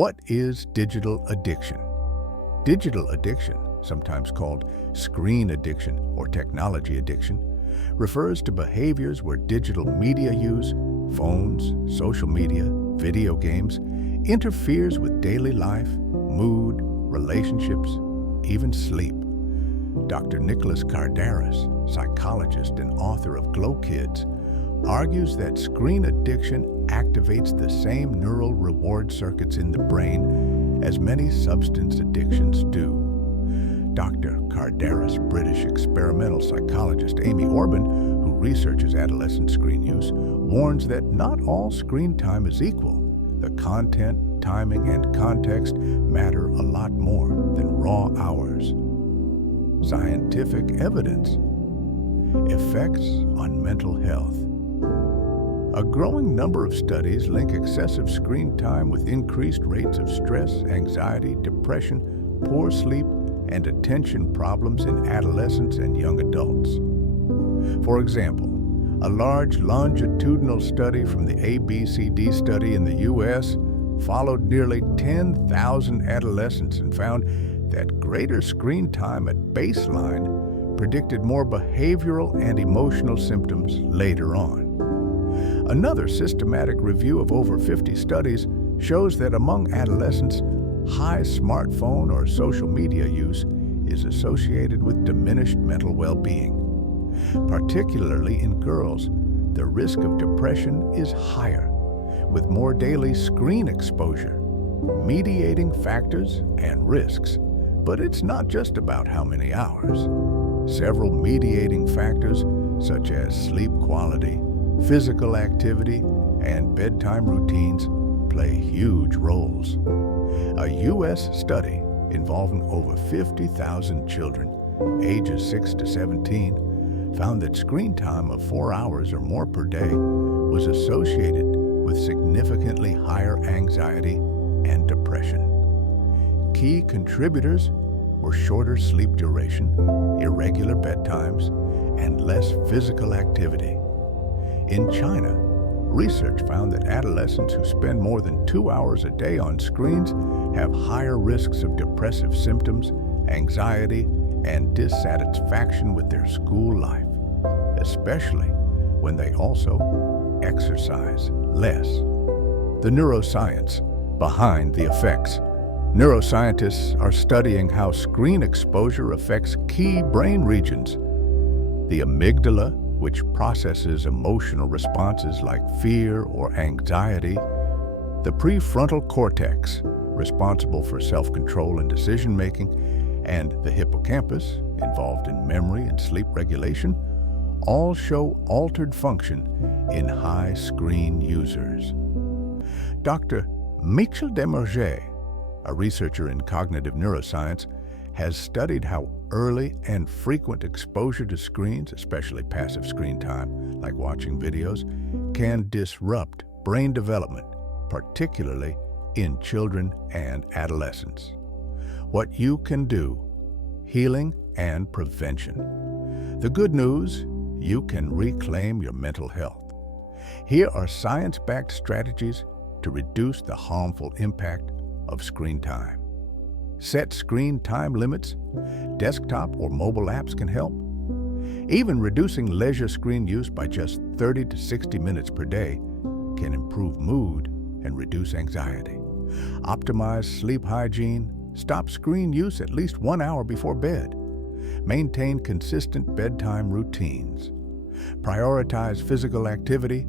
What is digital addiction? Digital addiction, sometimes called screen addiction or technology addiction, refers to behaviors where digital media use, phones, social media, video games, interferes with daily life, mood, relationships, even sleep. Dr. Nicholas Kardaras, psychologist and author of Glow Kids, argues that screen addiction activates the same neural reward circuits in the brain as many substance addictions do. Dr. Kardaras' British experimental psychologist Amy Orben, who researches adolescent screen use, warns that not all screen time is equal. The content, timing, and context matter a lot more than raw hours. Scientific evidence. Effects on mental health. A growing number of studies link excessive screen time with increased rates of stress, anxiety, depression, poor sleep, and attention problems in adolescents and young adults. For example, a large longitudinal study from the ABCD study in the U.S. followed nearly 10,000 adolescents and found that greater screen time at baseline predicted more behavioral and emotional symptoms later on. Another systematic review of over 50 studies shows that among adolescents, high smartphone or social media use is associated with diminished mental well-being. Particularly in girls, the risk of depression is higher, with more daily screen exposure, mediating factors and risks. But it's not just about how many hours. Several mediating factors, such as sleep quality, physical activity, and bedtime routines, play huge roles. A U.S. study involving over 50,000 children, ages 6 to 17, found that screen time of 4 hours or more per day was associated with significantly higher anxiety and depression. Key contributors were shorter sleep duration, irregular bedtimes, and less physical activity. In China, research found that adolescents who spend more than 2 hours a day on screens have higher risks of depressive symptoms, anxiety, and dissatisfaction with their school life, especially when they also exercise less. The neuroscience behind the effects. Neuroscientists are studying how screen exposure affects key brain regions. The amygdala, which processes emotional responses like fear or anxiety, the prefrontal cortex, responsible for self-control and decision-making, and the hippocampus, involved in memory and sleep regulation, all show altered function in high screen users. Dr. Michel Desmurget, a researcher in cognitive neuroscience, has studied how early and frequent exposure to screens, especially passive screen time, like watching videos, can disrupt brain development, particularly in children and adolescents. What you can do: healing and prevention. The good news: you can reclaim your mental health. Here are science-backed strategies to reduce the harmful impact of screen time. Set screen time limits. Desktop or mobile apps can help. Even reducing leisure screen use by just 30 to 60 minutes per day can improve mood and reduce anxiety. Optimize sleep hygiene. Stop screen use at least 1 hour before bed. Maintain consistent bedtime routines. Prioritize physical activity.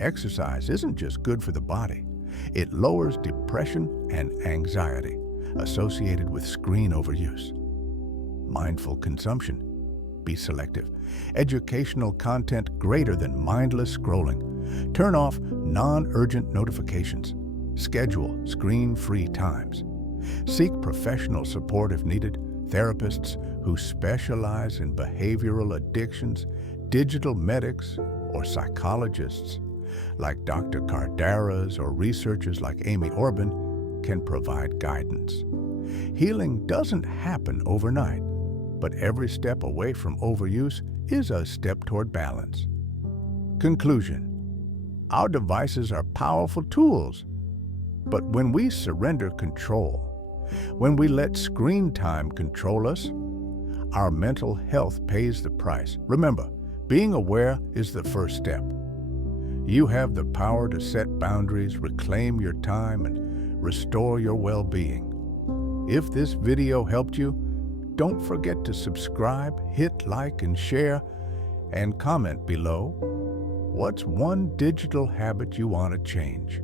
Exercise isn't just good for the body. It lowers depression and anxiety associated with screen overuse. Mindful consumption. Be selective. Educational content greater than mindless scrolling. Turn off non-urgent notifications. Schedule screen-free times. Seek professional support if needed. Therapists who specialize in behavioral addictions, digital medics, or psychologists like Dr. Kardaras or researchers like Amy Orben can provide guidance. Healing doesn't happen overnight, but every step away from overuse is a step toward balance. Conclusion: our devices are powerful tools, But when we surrender control, when we let screen time control us, our mental health pays the price. Remember, being aware is the first step. You have the power to set boundaries, reclaim your time, and restore your well-being. If this video helped you, don't forget to subscribe, hit like and share, and comment below. What's one digital habit you want to change?